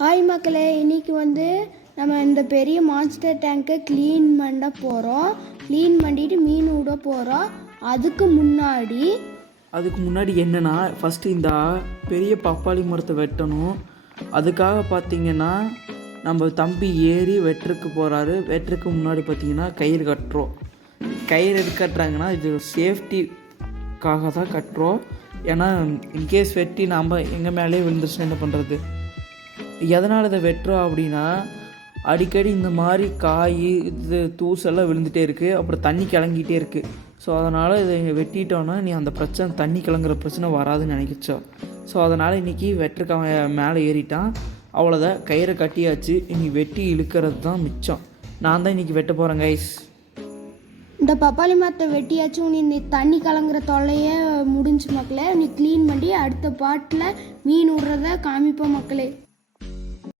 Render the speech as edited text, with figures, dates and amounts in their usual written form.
Hi மக்களே, இன்னைக்கு நம்ம இந்த பெரிய மான்ஸ்டர் டேங்கை க்ளீன் பண்ண போகிறோம். க்ளீன் பண்ணிட்டு மீன் விட போகிறோம். அதுக்கு முன்னாடி என்னென்னா, ஃபஸ்ட்டு இந்த பெரிய பப்பாளி மரத்தை வெட்டணும். அதுக்காக பார்த்திங்கன்னா நம்ம தம்பி ஏறி வெட்டுறதுக்கு போகிறாரு. வெட்டுறதுக்கு முன்னாடி பார்த்திங்கன்னா கயிறு கட்டுறோம். கயிறு எது கட்டுறாங்கன்னா இது சேஃப்டிக்காக தான் கட்டுறோம். ஏன்னா இன்கேஸ் வெட்டி நாம் எங்கள் மேலேயே விழுந்துச்சுன்னா என்ன பண்ணுறது. எதனால் இதை வெட்டுறோம் அப்படின்னா, அடிக்கடி இந்த மாதிரி காய் இது தூசெல்லாம் விழுந்துகிட்டே இருக்குது, அப்புறம் தண்ணி கிளங்கிட்டே இருக்குது. ஸோ அதனால் இதை வெட்டிட்டோன்னா நீ அந்த பிரச்சனை தண்ணி கிளங்குற பிரச்சனை வராதுன்னு நினைக்கிச்சோம். ஸோ அதனால் இன்றைக்கி வெட்டுறக்க மேலே ஏறிட்டான். அவ்வளோதான், கயிறை கட்டியாச்சு. இனி வெட்டி இழுக்கிறது தான் மிச்சம். நான் தான் இன்றைக்கி வெட்ட போகிறேன் கைஸ். இந்த பப்பாளி மரத்தை வெட்டியாச்சும் நீ தண்ணி கலங்குற தொல்லையே முடிஞ்சு மக்களே. நீ க்ளீன் பண்ணி அடுத்த பாட்டில் மீன் விடுறத காமிப்போம் மக்களே.